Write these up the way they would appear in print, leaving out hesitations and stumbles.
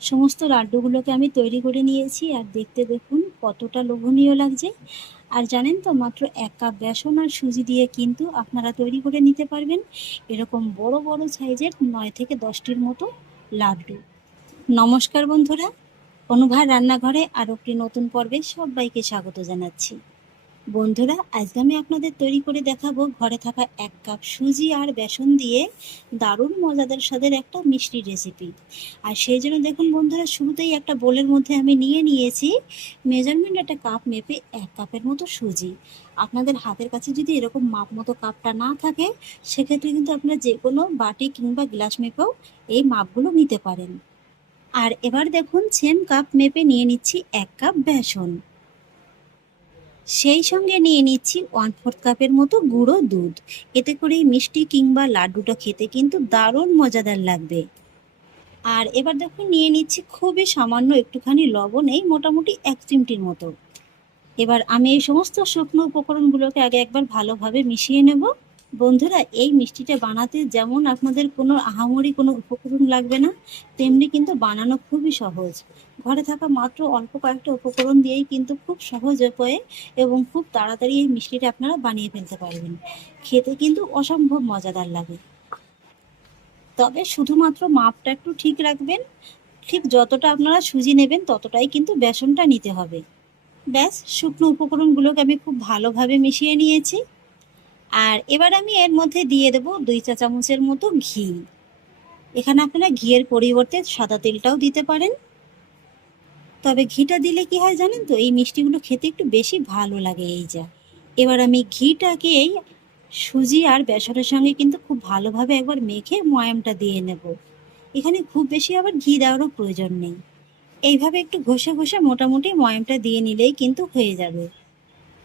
সমস্ত লাড্ডুগুলোকে আমি তৈরি করে নিয়েছি আর দেখতে দেখুন কতটা লোভনীয় লাগছে। আর জানেন তো, মাত্র 1 কাপ বেসন আর সুজি দিয়ে কিন্তু আপনারা তৈরি করে নিতে পারবেন এরকম বড় বড় সাইজের 9 থেকে 10টির মতো লাড্ডু। নমস্কার বন্ধুরা, অনুভার রান্নাঘরে আরও একটি নতুন পর্বে সবাইকে স্বাগত জানাচ্ছি। বন্ধুরা, আজকে আমি আপনাদের তৈরি করে দেখাবো ঘরে থাকা 1 কাপ সুজি আর বেসন দিয়ে দারুণ মজাদার স্বাদের একটা মিষ্টি রেসিপি। আর সেই জন্য দেখুন বন্ধুরা, শুরুতেই একটা বোলের মধ্যে আমি নিয়েছি মেজারমেন্ট একটা কাপ মেপে 1 কাপের মতো সুজি। আপনাদের হাতের কাছে যদি এরকম মাপ মতো কাপটা না থাকে, সেক্ষেত্রে কিন্তু আপনারা যে কোনো বাটি কিংবা গ্লাস মেপেও এই মাপগুলো নিতে পারেন। আর এবার দেখুন সেম কাপ মেপে নিয়ে নিচ্ছি 1 কাপ বেসন, সেই সঙ্গে নিয়ে নিচ্ছি 1/4 কাপের মতো গুঁড়ো দুধ। এতে করে মিষ্টি কিংবা লাড্ডুটা খেতে কিন্তু দারুণ মজাদার লাগবে। আর এবার দেখুন নিয়ে নিচ্ছি খুবই সামান্য একটুখানি লবণ, এই মোটামুটি 1 চিমটির মতো। এবার আমি এই সমস্ত শুকনো উপকরণগুলোকে আগে একবার ভালোভাবে মিশিয়ে নেব। বন্ধুরা, এই মিষ্টিটা বানাতে যেমন আপনাদের কোনো আহামরি কোনো উপকরণ লাগবে না, তেমনি কিন্তু বানানো খুবই সহজ। ঘরে থাকা মাত্র অল্প কয়েকটা উপকরণ দিয়েই কিন্তু খুব সহজ উপায়ে এবং খুব তাড়াতাড়ি এই মিষ্টিটা আপনারা বানিয়ে ফেলতে পারবেন। খেতে কিন্তু অসম্ভব মজাদার লাগে। তবে শুধুমাত্র মাপটা একটু ঠিক রাখবেন, ঠিক যতটা আপনারা সুজি নেবেন ততটাই কিন্তু বেসনটা নিতে হবে। ব্যাস, শুকনো উপকরণগুলোকে আমি খুব ভালোভাবে মিশিয়ে নিয়েছি। আর এবার আমি এর মধ্যে দিয়ে দেব 2 চা চামচের মতো ঘি। এখানে আপনারা ঘিয়ের পরিবর্তে সাদা তেলটাও দিতে পারেন। তবে ঘিটা দিলে কি হয় জানেন তো, এই মিষ্টিগুলো খেতে একটু বেশি ভালো লাগে। এই যা, এবার আমি ঘিটাকে এই সুজি আর বেসনের সঙ্গে কিন্তু খুব ভালোভাবে একবার মেখে ময়ামটা দিয়ে নেব। এখানে খুব বেশি আবার ঘি দেওয়ারও প্রয়োজন নেই। এইভাবে একটু ঘষে ঘষে মোটামুটি ময়ামটা দিয়ে নিলেই কিন্তু হয়ে যাবে।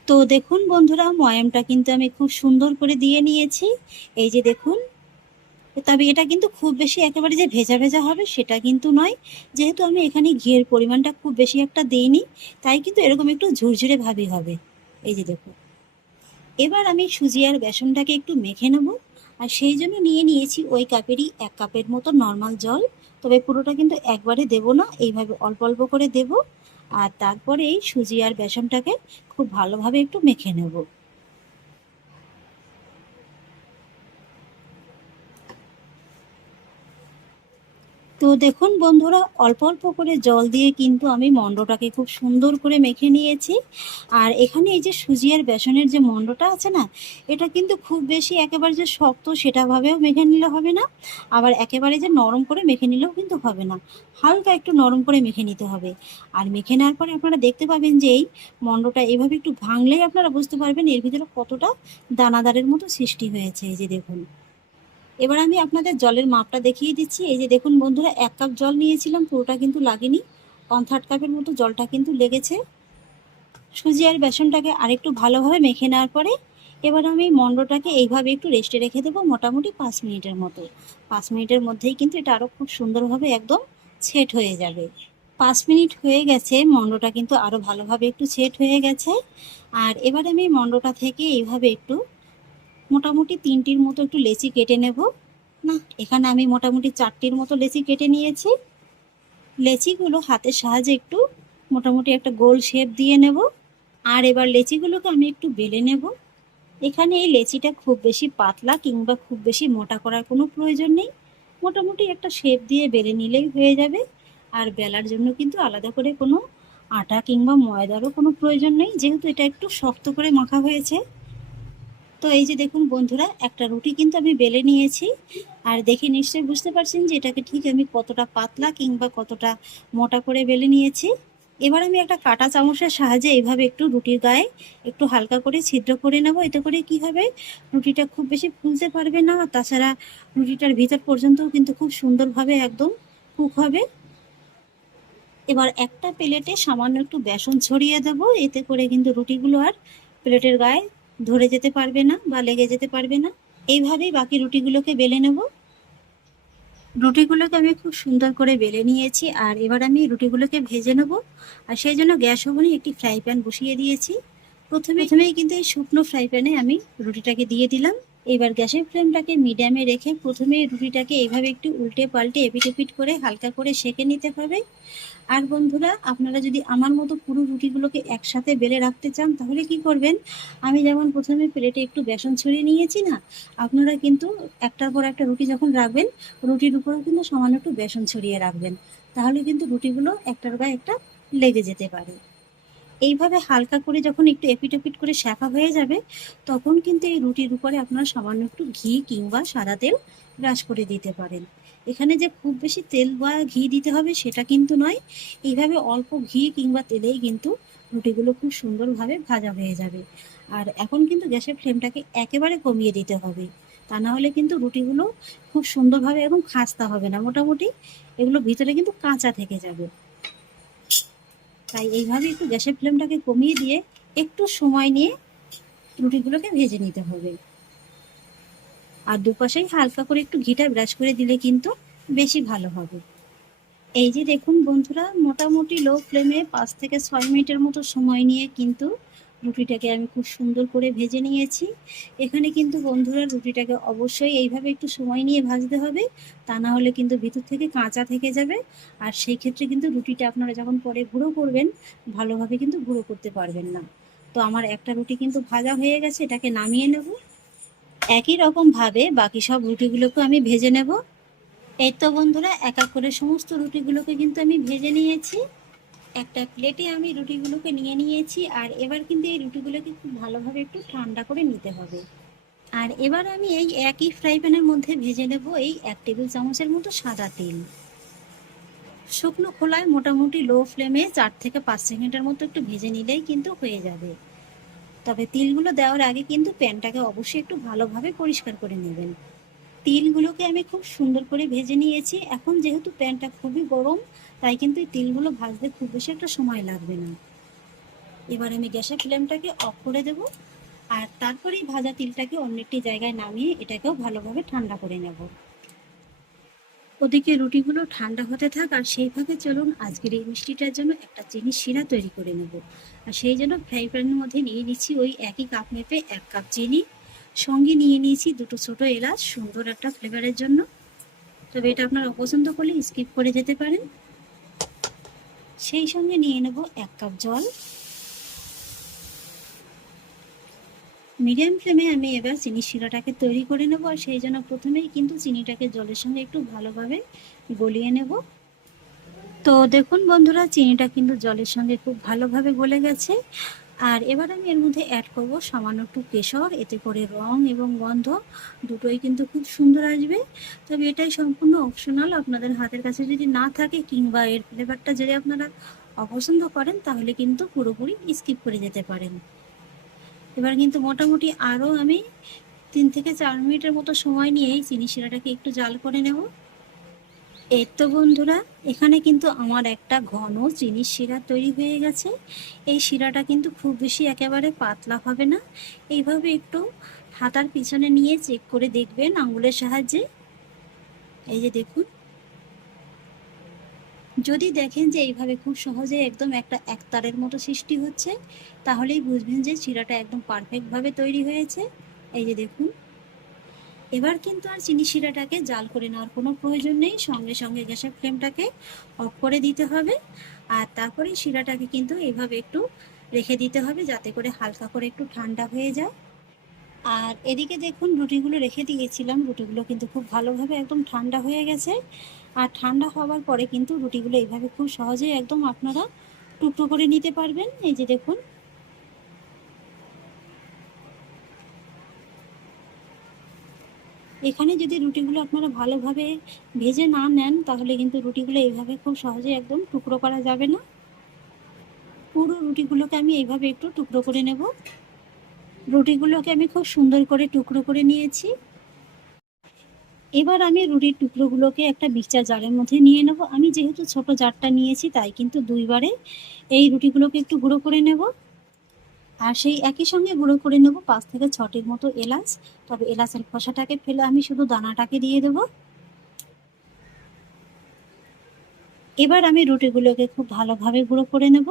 তো দেখুন বন্ধুরা, ময়ামটা কিন্তু আমি খুব সুন্দর করে দিয়ে নিয়েছি। এই যে দেখুন, তবে এটা কিন্তু খুব বেশি একেবারে যে ভেজা ভেজা হবে সেটা কিন্তু নয়। যেহেতু আমি এখানে ঘিয়ের পরিমাণটা খুব বেশি একটা দিইনি, তাই কিন্তু এরকম একটু ঝুরঝুরে ভাবই হবে। এই যে দেখুন, এবার আমি সুজি আর বেসনটাকে একটু মেখে নেব। আর সেই জন্য নিয়েছি ওই কাপেরই 1 কাপের মতো নর্মাল জল। তবে পুরোটা কিন্তু একবারে দেব না, এইভাবে অল্প অল্প করে দেব। আর তারপরে এই সুজি আর বেসনটাকে খুব ভালোভাবে একটু মেখে নেব। তো দেখুন বন্ধুরা, অল্প অল্প করে জল দিয়ে কিন্তু আমি মণ্ডটাকে খুব সুন্দর করে মেখে নিয়েছি। আর এখানে এই যে সুজি আর বেসনের যে মণ্ডটা আছে না, এটা কিন্তু খুব বেশি একেবারে যে শক্ত সেটাভাবেও মেখে নিলে হবে না, আবার একেবারে যে নরম করে মেখে নিলেও কিন্তু হবে না। হালকা একটু নরম করে মেখে নিতে হবে। আর মেখে নেওয়ার পরে আপনারা দেখতে পাবেন যে এই মণ্ডটা এভাবে একটু ভাঙলেই আপনারা বুঝতে পারবেন এর ভিতরে কতটা দানাদারের মতো সৃষ্টি হয়েছে। এই যে দেখুন, এবার আমি আপনাদের জলের মাপটা দেখিয়ে দিচ্ছি। এই যে দেখুন বন্ধুরা, 1 কাপ জল নিয়েছিলাম, পুরোটা কিন্তু লাগেনি, 1/3 কাপের মতো জলটা কিন্তু লেগেছে। সুজি আর বেসনটাকে আরেকটু ভালোভাবে মেখে নেওয়ার পরে এবার আমি মণ্ডটাকে এইভাবে একটু রেস্টে রেখে দেবো মোটামুটি 5 মিনিটের মতো। 5 মিনিটের মধ্যেই কিন্তু এটা আরও খুব সুন্দরভাবে একদম সেট হয়ে যাবে। 5 মিনিট হয়ে গেছে, মণ্ডটা কিন্তু আরও ভালোভাবে একটু সেট হয়ে গেছে। আর এবার আমি মণ্ডটা থেকে এইভাবে একটু মোটামুটি 3টির মতো একটু লেচি কেটে নেব। না, এখানে আমি মোটামুটি 4টির মতো লেচি কেটে নিয়েছি। লেচিগুলো হাতের সাহায্যে একটু মোটামুটি একটা গোল শেপ দিয়ে নেব। আর এবার লেচিগুলোকে আমি একটু বেলে নেব। এখানে এই লেচিটা খুব বেশি পাতলা কিংবা খুব বেশি মোটা করার কোনো প্রয়োজন নেই, মোটামুটি একটা শেপ দিয়ে বেলে নিলেই হয়ে যাবে। আর বেলার জন্য কিন্তু আলাদা করে কোনো আটা কিংবা ময়দারও কোনো প্রয়োজন নেই, যেহেতু এটা একটু শক্ত করে মাখা হয়েছে। তো এই যে দেখুন বন্ধুরা, একটা রুটি কিন্তু আমি বেলে নিয়েছি। আর দেখে নিশ্চয়ই বুঝতে পারছেন যে এটাকে ঠিক আমি কতটা পাতলা কিংবা কতটা মোটা করে বেলে নিয়েছি। এবার আমি একটা কাঁটা চামচের সাহায্যে এইভাবে একটু রুটির গায়ে একটু হালকা করে ছিদ্র করে নেব। এতে করে কি হবে, রুটিটা খুব বেশি ফুলতে পারবে না, তাছাড়া রুটিটার ভিতর পর্যন্তও কিন্তু খুব সুন্দরভাবে একদম কুক হবে। এবার একটা প্লেটে সামান্য একটু বেসন ছড়িয়ে দেব, এতে করে কিন্তু রুটিগুলো আর প্লেটের গায়ে ধরে যেতে পারবে না বা লেগে যেতে পারবে না। এইভাবেই বাকি রুটিগুলোকে বেলে নেব। রুটিগুলোকে আমি খুব সুন্দর করে বেলে নিয়েছি। আর এবার আমি রুটিগুলোকে ভেজে নেব। আর সেই জন্য গ্যাস ওভেনে একটি ফ্রাই প্যান বসিয়ে দিয়েছি। প্রথমেই কিন্তু এই শুকনো ফ্রাই প্যানে আমি রুটিটাকে দিয়ে দিলাম। এবার গ্যাসের ফ্লেমটাকে মিডিয়ামে রেখে প্রথমে রুটিটাকে এইভাবে একটু উল্টে পাল্টে এপিট এপিট করে হালকা করে সেঁকে নিতে হবে। আর বন্ধুরা, আপনারা যদি আমার মতো পুরো রুটিগুলোকে একসাথে বেলে রাখতে চান তাহলে কি করবেন, আমি যেমন প্রথমে প্লেটে একটু বেসন ছড়িয়ে নিয়েছি না, আপনারা কিন্তু একটার পর একটা রুটি যখন রাখবেন রুটির উপরেও কিন্তু সামান্য একটু বেসন ছড়িয়ে রাখবেন, তাহলে কিন্তু রুটিগুলো একটার গায়ে একটা লেগে যেতে পারে। এইভাবে হালকা করে যখন একটু এপিট ওপিট করে শাঁকা হয়ে যাবে তখন কিন্তু এই রুটির উপরে আপনারা সামান্য একটু ঘি কিংবা সাদা তেল ব্রাশ করে দিতে পারেন। এখানে যে খুব বেশি তেল বা ঘি দিতে হবে সেটা কিন্তু নয়, এইভাবে অল্প ঘি কিংবা তেলেই কিন্তু রুটিগুলো খুব সুন্দরভাবে ভাজা হয়ে যাবে। আর এখন কিন্তু গ্যাসের ফ্লেমটাকে একেবারে কমিয়ে দিতে হবে, তা না হলে কিন্তু রুটিগুলো খুব সুন্দরভাবে এবং খাস্তা হবে না, মোটামুটি এগুলো ভিতরে কিন্তু কাঁচা থেকে যাবে। তাই এইভাবে একটু গ্যাসের ফ্লেমটাকে কমিয়ে দিয়ে একটু সময় নিয়ে রুটিগুলোকে ভেজে নিতে হবে। আর দুপাশেই হালকা করে একটু ঘিটা ব্রাশ করে দিলে কিন্তু বেশি ভালো হবে। এই যে দেখুন বন্ধুরা, মোটামুটি লো ফ্লেমে 5 থেকে 6 মিনিটের মতো সময় নিয়ে কিন্তু রুটিটাকে আমি খুব সুন্দর করে ভেজে নিয়েছি। এখানে কিন্তু বন্ধুরা রুটিটাকে অবশ্যই এইভাবে একটু সময় নিয়ে ভাজতে হবে, তা না হলে কিন্তু ভিতর থেকে কাঁচা থেকে যাবে। আর সেই ক্ষেত্রে কিন্তু রুটিটা আপনারা যখন পরে গুঁড়ো করবেন ভালোভাবে কিন্তু গুঁড়ো করতে পারবেন না। তো আমার একটা রুটি কিন্তু ভাজা হয়ে গেছে, এটাকে নামিয়ে নেব। একই রকমভাবে বাকি সব রুটিগুলোকে আমি ভেজে নেব। এই তো বন্ধুরা, এক এক করে সমস্ত রুটিগুলোকে কিন্তু আমি ভেজে নিয়েছি। একটা প্লেটে আমি রুটিগুলোকে নিয়ে নিয়েছি। আর এবার কিন্তু এই রুটিগুলোকে খুব ভালোভাবে একটু ঠান্ডা করে নিতে হবে। আর এবার আমি এই একই ফ্রাই প্যানের মধ্যে ভেজে নেব এই 1 টেবিল চামচের মতো সাদা তেল। শুকনো খোলায় মোটামুটি লো ফ্লেমে 4 থেকে 5 সেকেন্ডের মতো একটু ভেজে নিলেই কিন্তু হয়ে যাবে। তবে তিলগুলো দেওয়ার আগে কিন্তু প্যানটাকে অবশ্যই একটু ভালোভাবে পরিষ্কার করে নেবেন। তিলগুলোকে আমি খুব সুন্দর করে ভেজে নিয়েছি। এখন যেহেতু প্যানটা খুবই গরম তাই কিন্তু এই তিলগুলো ভাজতে খুব বেশি একটা সময় লাগবে না। এবার আমি গ্যাসের ফ্লেমটাকে অফ করে দেব। আর তারপরেই ভাজা তিলটাকে অন্য একটি জায়গায় নামিয়ে এটাকেও ভালোভাবে ঠান্ডা করে নেব। ওদিকে রুটিগুলো ঠান্ডা হতে থাক আর সেইভাবে চলুন আজকের এই মিষ্টিটার জন্য একটা চিনির শিরা তৈরি করে নেব। আর সেই জন্য ফ্রাই প্যানের মধ্যে নিয়ে নিচ্ছি ওই একই কাপ মেপে 1 কাপ চিনি, সঙ্গে নিয়ে নিয়েছি 2টো ছোটো এলাচ সুন্দর একটা ফ্লেভারের জন্য। তবে এটা আপনারা অপছন্দ করলে স্কিপ করে যেতে পারেন। সেই সঙ্গে নিয়ে নেব 1 কাপ জল। মিডিয়াম ফ্লেমে আমি এবার চিনি শিরাটাকে তৈরি করে নেব। আর সেই জন্য প্রথমেই কিন্তু চিনিটাকে জলের সঙ্গে একটু ভালোভাবে গলিয়ে নেব। তো দেখুন বন্ধুরা, চিনিটা কিন্তু জলের সঙ্গে খুব ভালোভাবে গলে গেছে। আর এবার আমি এর মধ্যে অ্যাড করব সামান্য একটু কেশর, এতে করে রং এবং গন্ধ দুটোই কিন্তু খুব সুন্দর আসবে। তবে এটাই সম্পূর্ণ অপশনাল, আপনাদের হাতের কাছে যদি না থাকে কিংবা এর ফ্লেভারটা যদি আপনারা অপছন্দ করেন তাহলে কিন্তু পুরোপুরি স্কিপ করে যেতে পারেন। এবার কিন্তু মোটামুটি আরও আমি 3 থেকে 4 মিনিটের মতো সময় নিয়ে এই চিনি শিরাটাকে একটু জাল করে নেব। এই তো বন্ধুরা, এখানে কিন্তু আমার একটা ঘন চিনির শিরা তৈরি হয়ে গেছে। এই শিরাটা কিন্তু খুব বেশি একেবারে পাতলা হবে না, এইভাবে একটু হাতার পিছনে নিয়ে চেক করে দেখবেন আঙুলের সাহায্যে। এই যে দেখুন, যদি দেখেন যে এইভাবে খুব সহজে একদম একটা একতারের মতো সৃষ্টি হচ্ছে তাহলেই বুঝবেন যে শিরাটা একদম পারফেক্টভাবে তৈরি হয়েছে। এই যে দেখুন, এবার কিন্তু আর চিনি শিরাটাকে জাল করে নেওয়ার কোনো প্রয়োজন নেই, সঙ্গে সঙ্গে গ্যাসের ফ্লেমটাকে অফ করে দিতে হবে। আর তারপরে শিরাটাকে কিন্তু এইভাবে একটু রেখে দিতে হবে যাতে করে হালকা করে একটু ঠান্ডা হয়ে যায়। আর এদিকে দেখুন, রুটিগুলো রেখে দিয়েছিলাম, রুটিগুলো কিন্তু খুব ভালোভাবে একদম ঠান্ডা হয়ে গেছে। আর ঠান্ডা হওয়ার পরে কিন্তু রুটিগুলো এইভাবে খুব সহজেই একদম আপনারা টুকরো করে নিতে পারবেন। এই যে দেখুন, এখানে যদি রুটিগুলো আপনারা ভালোভাবে ভেজে না নেন তাহলে কিন্তু রুটিগুলো এইভাবে খুব সহজে একদম টুকরো করা যাবে না। পুরো রুটিগুলোকে আমি এইভাবে একটু টুকরো করে নেব। রুটিগুলোকে আমি খুব সুন্দর করে টুকরো করে নিয়েছি। এবার আমি রুটির টুকরোগুলোকে একটা মিক্সচার জারের মধ্যে নিয়ে নেব। আমি যেহেতু ছোট জারটা নিয়েছি তাই কিন্তু 2 বারে এই রুটিগুলোকে একটু গুঁড়ো করে নেব। আর সেই একই সঙ্গে গুঁড়ো করে নেব 5 থেকে 6টির মতো এলাচ। তবে এলাচের খোসাটাকে ফেলে আমি শুধু দানাটাকে দিয়ে দেব। এবার আমি রুটিগুলোকে খুব ভালোভাবে গুঁড়ো করে নেব।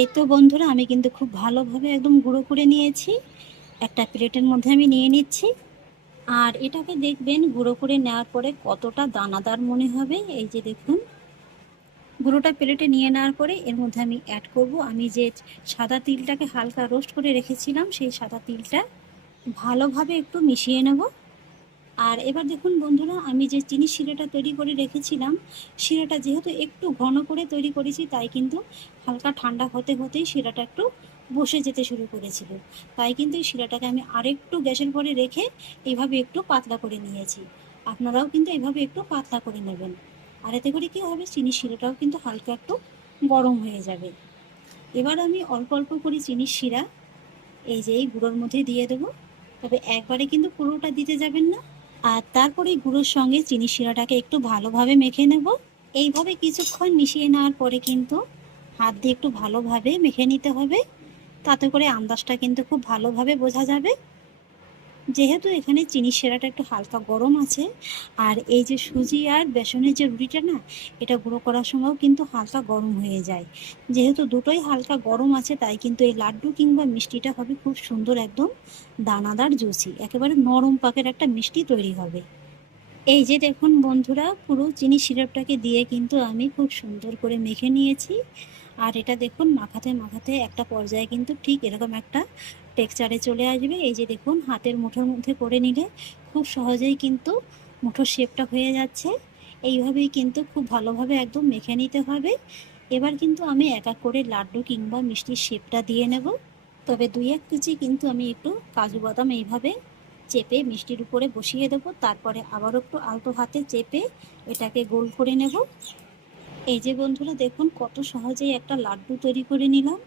এই তো বন্ধুরা, আমি কিন্তু খুব ভালোভাবে একদম গুঁড়ো করে নিয়েছি। একটা প্লেটের মধ্যে আমি নিয়ে নিচ্ছি। আর এটাকে দেখবেন গুঁড়ো করে নেওয়ার পরে কতটা দানাদার মনে হবে। এই যে দেখুন, গুঁড়োটা প্লেটে নিয়ে নেওয়ার পরে এর মধ্যে আমি অ্যাড করব আমি যে সাদা তিলটাকে হালকা রোস্ট করে রেখেছিলাম, সেই সাদা তিলটা ভালোভাবে একটু মিশিয়ে নেব। আর এবার দেখুন বন্ধুরা, আমি যে চিনি শিরাটা তৈরি করে রেখেছিলাম, শিরাটা যেহেতু একটু ঘন করে তৈরি করেছি, তাই কিন্তু হালকা ঠান্ডা হতে হতেই শিরাটা একটু বসে যেতে শুরু করেছিল। তাই কিন্তু এই শিরাটাকে আমি আরেকটু গ্যাসের পরে রেখে এইভাবে একটু পাতলা করে নিয়েছি। আপনারাও কিন্তু এইভাবে একটু পাতলা করে নেবেন। আর এতে করে কী হবে, চিনি শিরাটাও কিন্তু হালকা একটু গরম হয়ে যাবে। এবার আমি অল্প অল্প করে চিনির শিরা এই যে এই গুঁড়োর মধ্যে দিয়ে দেবো। তবে একবারে কিন্তু পুরোটা দিতে যাবেন না। আর তারপরে গুঁড়োর সঙ্গে চিনি শিরাটাকে একটু ভালোভাবে মেখে নেব। এইভাবে কিছুক্ষণ মিশিয়ে নেওয়ার পরে কিন্তু হাত দিয়ে একটু ভালোভাবে মেখে নিতে হবে। তাতে করে আন্দাজটা কিন্তু খুব ভালোভাবে বোঝা যাবে। যেহেতু এখানে চিনি শিরাটা একটু হালকা গরম আছে, আর এই যে সুজি আর বেসনের যে রুটিটা না, এটা গুঁড়ো করার সময়ও কিন্তু হালকা গরম হয়ে যায়। যেহেতু দুটোই হালকা গরম আছে, তাই কিন্তু এই লাড্ডু কিংবা মিষ্টিটা হবে খুব সুন্দর, একদম দানাদার জুসি, একেবারে নরম পাকের একটা মিষ্টি তৈরি হবে। এই যে দেখুন বন্ধুরা, পুরো চিনি সিরাপটাকে দিয়ে কিন্তু আমি খুব সুন্দর করে মেখে নিয়েছি। আর এটা দেখুন মাখাতে মাখাতে একটা পর্যায়ে কিন্তু ঠিক এরকম একটা টেক্সচারে চলে আসবে। এই যে দেখুন, হাতের মুঠোর মধ্যে করে নিলে খুব সহজেই কিন্তু মুঠোর শেপটা হয়ে যাচ্ছে। এইভাবেই কিন্তু খুব ভালোভাবে একদম মেখে নিতে হবে। এবার কিন্তু আমি এক এক করে লাড্ডু কিংবা মিষ্টির শেপটা দিয়ে নেব। তবে দুই এক কুচি কিন্তু আমি একটু কাজু বাদাম এইভাবে চেপে মিষ্টির উপরে বসিয়ে দেবো। তারপরে আবারও একটু আলতো হাতে চেপে এটাকে গোল করে নেব। এই যে বন্ধুরা দেখুন, কত সহজেই একটা লাড্ডু তৈরি করে নিলাম।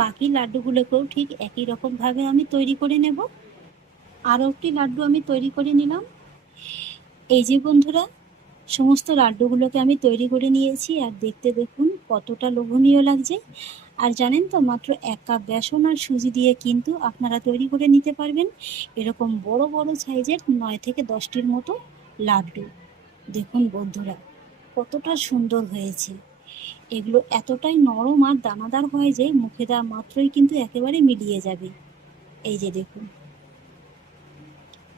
বাকি লাড্ডুগুলোকেও ঠিক একই রকমভাবে আমি তৈরি করে নেব। আরও একটি লাড্ডু আমি তৈরি করে নিলাম। এই যে বন্ধুরা, সমস্ত লাড্ডুগুলোকে আমি তৈরি করে নিয়েছি, আর দেখতে দেখুন কতটা লোভনীয় লাগছে। আর জানেন তো, মাত্র 1 কাপ বেসন আর সুজি দিয়ে কিন্তু আপনারা তৈরি করে নিতে পারবেন এরকম বড় বড় সাইজের 9 থেকে 10টির মতো লাড্ডু। দেখুন বন্ধুরা, কতটা সুন্দর হয়েছে। এগুলো এতটাই নরম আর দানাদার হয় যে মুখে দেওয়া মাত্রই কিন্তু একেবারে মিলিয়ে যাবে। এই যে দেখুন,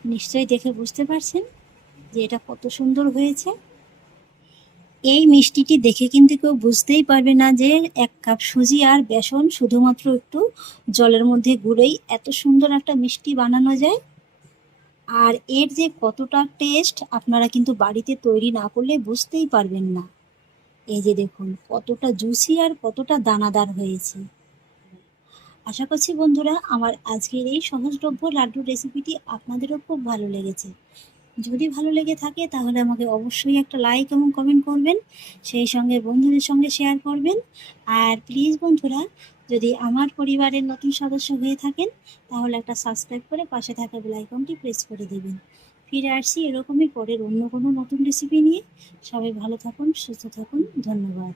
নিশ্চয়ই দেখে বুঝতে পারছেন যে এটা কত সুন্দর হয়েছে। এই মিষ্টিটি দেখে কিন্তু কেউ বুঝতেই পারবে না যে 1 কাপ সুজি আর বেসন শুধুমাত্র একটু জলের মধ্যে গুলেই এত সুন্দর একটা মিষ্টি বানানো যায়। আর এর যে কতটা টেস্ট, আপনারা কিন্তু বাড়িতে তৈরি না করলে বুঝতেই পারবেন না। এই যে দেখুন কতটা জুসি আর কতটা দানাদার হয়েছে। আশা করছি বন্ধুরা, আমার আজকের এই সহজলভ্য লাড্ডুর রেসিপিটি আপনাদেরও খুব ভালো লেগেছে। যদি ভালো লেগে থাকে তাহলে আমাকে অবশ্যই একটা লাইক এবং কমেন্ট করবেন, সেই সঙ্গে বন্ধুদের সঙ্গে শেয়ার করবেন। আর প্লিজ বন্ধুরা, যদি আমার পরিবারের নতুন সদস্য হয়ে থাকেন তাহলে একটা সাবস্ক্রাইব করে পাশে থাকা বেল আইকনটি প্রেস করে দেবেন। ফিরে আসছি এরকমই পরের অন্য কোনো নতুন রেসিপি নিয়ে। সবাই ভালো থাকুন, সুস্থ থাকুন, ধন্যবাদ।